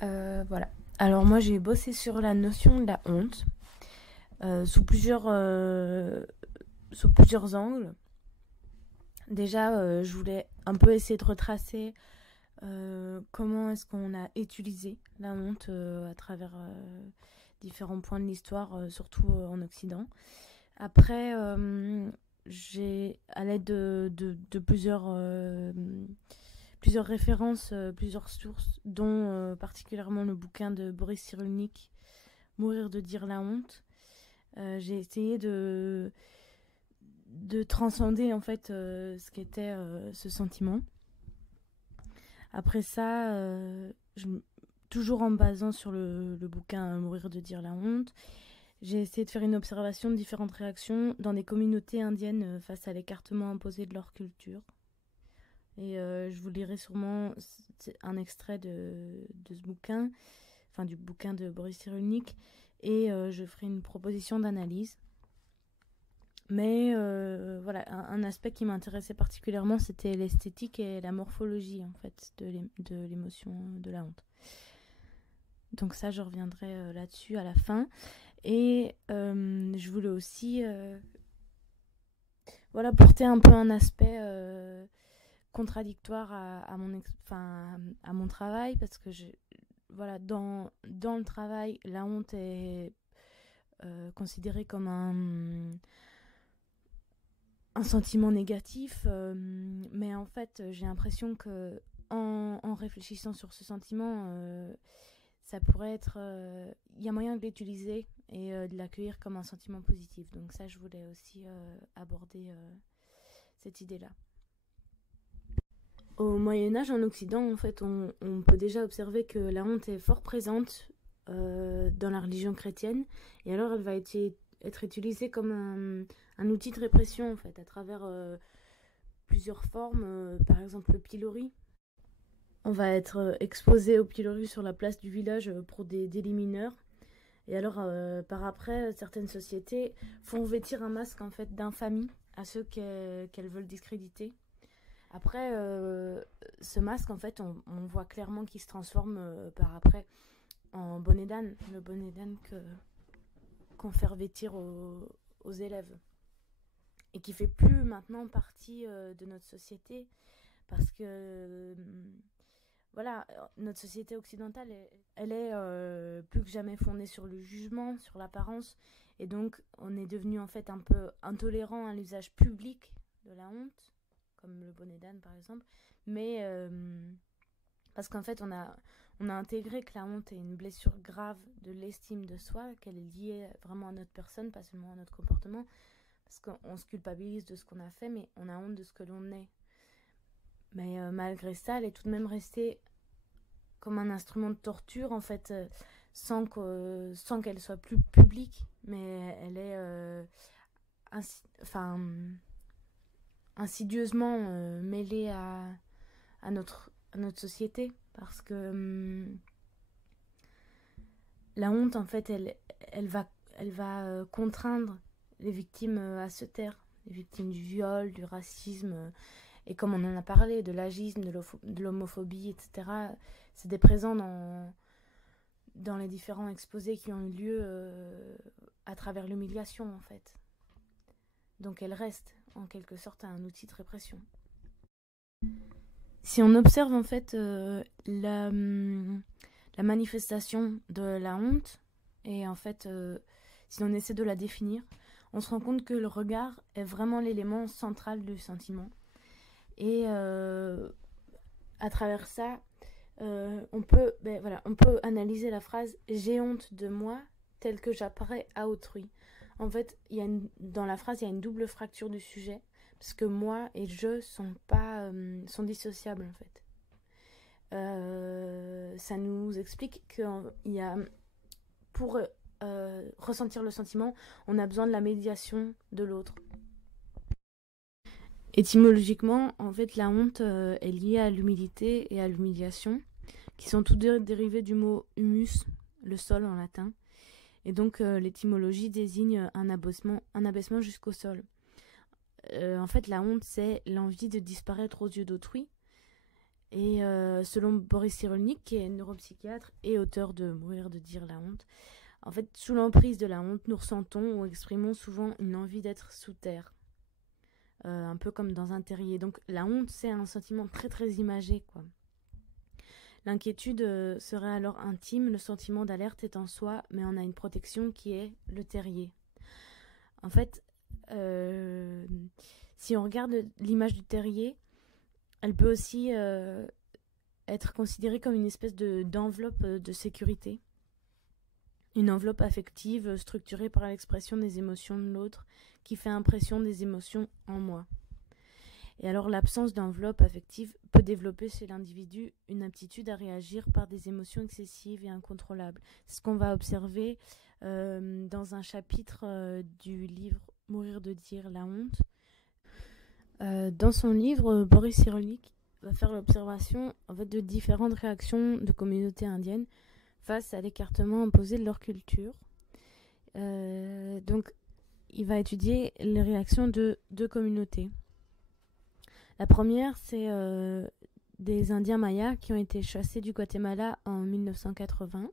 Voilà. Alors moi j'ai bossé sur la notion de la honte sous plusieurs angles. Déjà, je voulais un peu essayer de retracer comment est-ce qu'on a utilisé la honte à travers différents points de l'histoire, surtout en Occident. Après, à l'aide de plusieurs références, plusieurs sources, dont particulièrement le bouquin de Boris Cyrulnik, Mourir de dire la honte. J'ai essayé de transcender en fait ce qu'était ce sentiment. Après ça, toujours en me basant sur le bouquin Mourir de dire la honte, j'ai essayé de faire une observation de différentes réactions dans des communautés indiennes face à l'écartement imposé de leur culture. Et je vous lirai sûrement un extrait de ce bouquin, enfin du bouquin de Boris Cyrulnik, et je ferai une proposition d'analyse. Mais voilà, un aspect qui m'intéressait particulièrement, c'était l'esthétique et la morphologie en fait de l'émotion de la honte. Donc ça, je reviendrai là-dessus à la fin. Et je voulais aussi voilà, porter un peu un aspect contradictoire à mon travail, parce que voilà, dans le travail, la honte est considérée comme un sentiment négatif, mais en fait j'ai l'impression que en réfléchissant sur ce sentiment, ça pourrait être, il y a moyen de l'utiliser et de l'accueillir comme un sentiment positif. Donc ça, je voulais aussi aborder cette idée-là. Au Moyen-Âge, en Occident, en fait, on peut déjà observer que la honte est fort présente dans la religion chrétienne, et alors elle va être utilisée comme un outil de répression, en fait, à travers plusieurs formes, par exemple le pilori. On va être exposé au pilori sur la place du village pour des délits mineurs. Et alors, par après, certaines sociétés font vêtir un masque en fait d'infamie à ceux qu'elles veulent discréditer. Après, ce masque, en fait, on voit clairement qu'il se transforme par après en bonnet d'âne, le bonnet d'âne qu'on fait revêtir aux élèves. Et qui fait plus maintenant partie de notre société, parce que voilà, notre société occidentale, elle est plus que jamais fondée sur le jugement, sur l'apparence, et donc on est devenu en fait un peu intolérant à l'usage public de la honte, comme le bonnet d'âne par exemple, mais parce qu'en fait on a intégré que la honte est une blessure grave de l'estime de soi, qu'elle est liée vraiment à notre personne, pas seulement à notre comportement, parce qu'on se culpabilise de ce qu'on a fait, mais on a honte de ce que l'on est. Mais malgré ça, elle est tout de même restée comme un instrument de torture, en fait, sans qu'elle soit plus publique, mais elle est insidieusement mêlée à notre société, parce que la honte, en fait, elle va contraindre les victimes à se taire, les victimes du viol, du racisme, et comme on en a parlé, de l'agisme, de l'homophobie, etc. C'était présent dans les différents exposés qui ont eu lieu à travers l'humiliation, en fait. Donc elle reste, en quelque sorte, un outil de répression. Si on observe, en fait, la manifestation de la honte, et en fait, si on essaie de la définir, on se rend compte que le regard est vraiment l'élément central du sentiment. Et à travers ça, on peut analyser la phrase « j'ai honte de moi telle que j'apparais à autrui ». En fait, dans la phrase, il y a une double fracture du sujet, parce que moi et je sont dissociables en fait. Ça nous explique qu'il y a, pour ressentir le sentiment, on a besoin de la médiation de l'autre. Étymologiquement, en fait, la honte est liée à l'humilité et à l'humiliation, qui sont tous deux dérivés du mot humus, le sol en latin. Et donc, l'étymologie désigne un abaissement jusqu'au sol. En fait, la honte, c'est l'envie de disparaître aux yeux d'autrui. Et selon Boris Cyrulnik, qui est neuropsychiatre et auteur de Mourir de dire la honte, en fait, sous l'emprise de la honte, nous ressentons ou exprimons souvent une envie d'être sous terre, un peu comme dans un terrier. Donc la honte, c'est un sentiment très très imagé, quoi. L'inquiétude serait alors intime, le sentiment d'alerte est en soi, mais on a une protection qui est le terrier. En fait, si on regarde l'image du terrier, elle peut aussi être considérée comme une espèce d'enveloppe de sécurité. Une enveloppe affective structurée par l'expression des émotions de l'autre qui fait impression des émotions en moi. Et alors l'absence d'enveloppe affective peut développer chez l'individu une aptitude à réagir par des émotions excessives et incontrôlables. C'est ce qu'on va observer dans un chapitre du livre Mourir de dire la honte. Dans son livre, Boris Cyrulnik va faire l'observation en fait, de différentes réactions de communautés indiennes face à l'écartement imposé de leur culture. Donc, il va étudier les réactions de deux communautés. La première, c'est des Indiens mayas qui ont été chassés du Guatemala en 1980.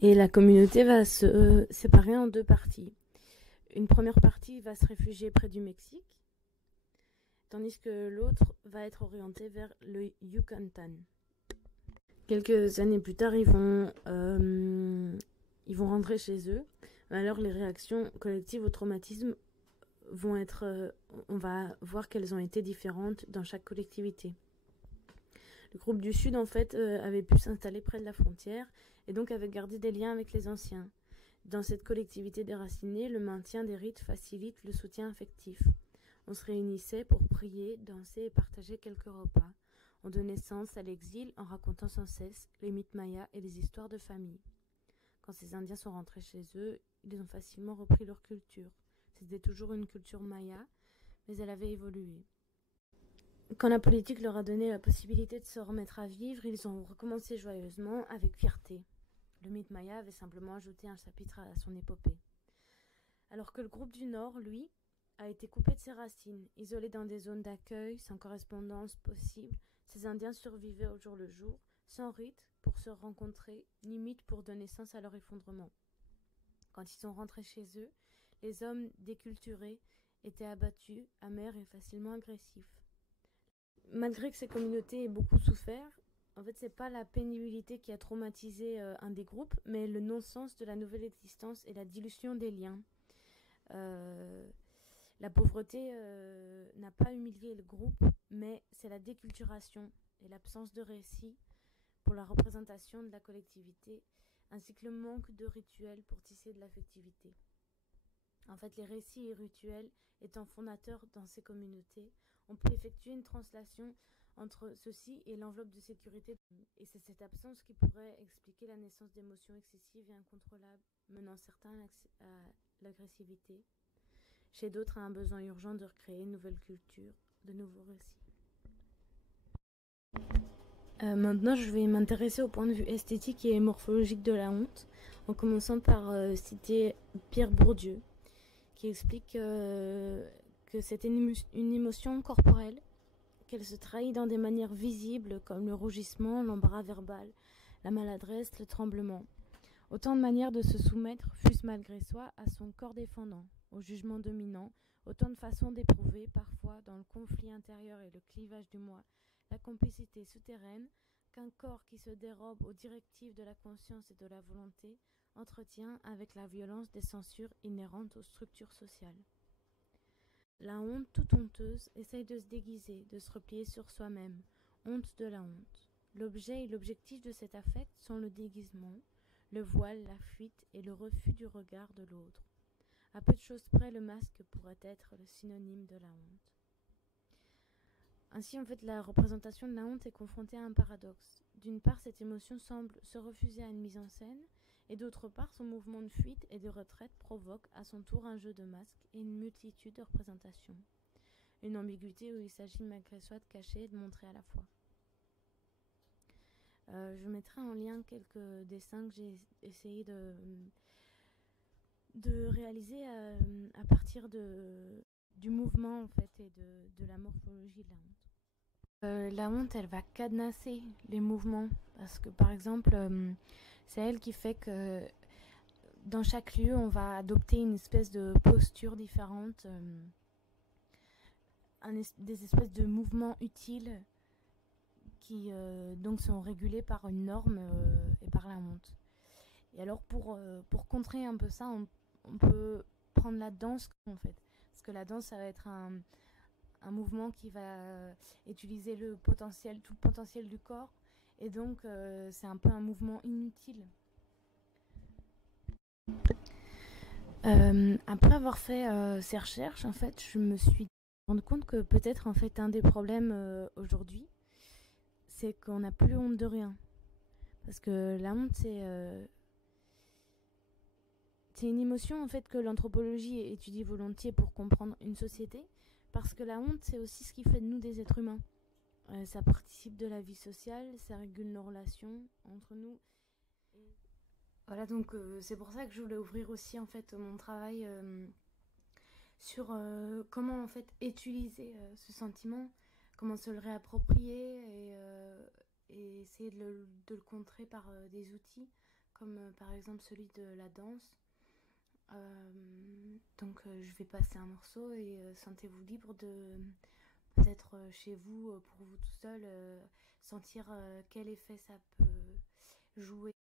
Et la communauté va se séparer en deux parties. Une première partie va se réfugier près du Mexique, tandis que l'autre va être orientée vers le Yucatan. Quelques années plus tard, ils vont rentrer chez eux. Alors les réactions collectives au traumatisme vont être, on va voir qu'elles ont été différentes dans chaque collectivité. Le groupe du Sud, en fait, avait pu s'installer près de la frontière et donc avait gardé des liens avec les anciens. Dans cette collectivité déracinée, le maintien des rites facilite le soutien affectif. On se réunissait pour prier, danser et partager quelques repas. On donnait naissance à l'exil en racontant sans cesse les mythes mayas et les histoires de famille. Quand ces Indiens sont rentrés chez eux, ils ont facilement repris leur culture. C'était toujours une culture maya, mais elle avait évolué. Quand la politique leur a donné la possibilité de se remettre à vivre, ils ont recommencé joyeusement avec fierté. Le mythe maya avait simplement ajouté un chapitre à son épopée. Alors que le groupe du Nord, lui, a été coupé de ses racines, isolé dans des zones d'accueil, sans correspondance possible, ces Indiens survivaient au jour le jour, sans rite pour se rencontrer, ni mythe pour donner naissance à leur effondrement. Quand ils sont rentrés chez eux, les hommes déculturés étaient abattus, amers et facilement agressifs. Malgré que ces communautés aient beaucoup souffert, en fait, c'est pas la pénibilité qui a traumatisé un des groupes, mais le non-sens de la nouvelle existence et la dilution des liens. La pauvreté n'a pas humilié le groupe, mais c'est la déculturation et l'absence de récit pour la représentation de la collectivité, ainsi que le manque de rituels pour tisser de l'affectivité. En fait, les récits et rituels étant fondateurs dans ces communautés, on peut effectuer une translation entre ceci et l'enveloppe de sécurité. Et c'est cette absence qui pourrait expliquer la naissance d'émotions excessives et incontrôlables, menant certains à l'agressivité, chez d'autres à un besoin urgent de recréer une nouvelle culture, de nouveaux récits. Maintenant, je vais m'intéresser au point de vue esthétique et morphologique de la honte, en commençant par citer Pierre Bourdieu, qui explique que c'est une émotion corporelle, qu'elle se trahit dans des manières visibles comme le rougissement, l'embarras verbal, la maladresse, le tremblement. Autant de manières de se soumettre, fût-ce malgré soi, à son corps défendant, au jugement dominant, autant de façons d'éprouver, parfois, dans le conflit intérieur et le clivage du moi, la complicité souterraine qu'un corps qui se dérobe aux directives de la conscience et de la volonté entretient avec la violence des censures inhérentes aux structures sociales. La honte, toute honteuse, essaye de se déguiser, de se replier sur soi-même. Honte de la honte. L'objet et l'objectif de cet affect sont le déguisement, le voile, la fuite et le refus du regard de l'autre. À peu de choses près, le masque pourrait être le synonyme de la honte. Ainsi, en fait, la représentation de la honte est confrontée à un paradoxe. D'une part, cette émotion semble se refuser à une mise en scène, et d'autre part, son mouvement de fuite et de retraite provoque à son tour un jeu de masques et une multitude de représentations. Une ambiguïté où il s'agit malgré soi de cacher et de montrer à la fois. Je mettrai en lien quelques dessins que j'ai essayé de réaliser à partir du mouvement en fait et de la morphologie de la honte. La honte, elle va cadenasser les mouvements. Parce que par exemple, c'est elle qui fait que dans chaque lieu, on va adopter une espèce de posture différente, des espèces de mouvements utiles qui donc sont régulés par une norme et par la honte. Et alors pour contrer un peu ça, on peut prendre la danse en fait. Parce que la danse, ça va être un mouvement qui va utiliser tout le potentiel du corps. Et donc c'est un peu un mouvement inutile. Après avoir fait ces recherches, en fait, je me suis rendu compte que peut-être en fait un des problèmes aujourd'hui, c'est qu'on n'a plus honte de rien. Parce que la honte, c'est une émotion en fait que l'anthropologie étudie volontiers pour comprendre une société. Parce que la honte, c'est aussi ce qui fait de nous des êtres humains. Ça participe de la vie sociale, ça régule nos relations entre nous. Voilà, donc c'est pour ça que je voulais ouvrir aussi en fait mon travail sur comment en fait utiliser ce sentiment, comment se le réapproprier et essayer de le contrer par des outils comme par exemple celui de la danse. Donc je vais passer un morceau et sentez-vous libre de peut-être chez vous, pour vous tout seul, sentir quel effet ça peut jouer.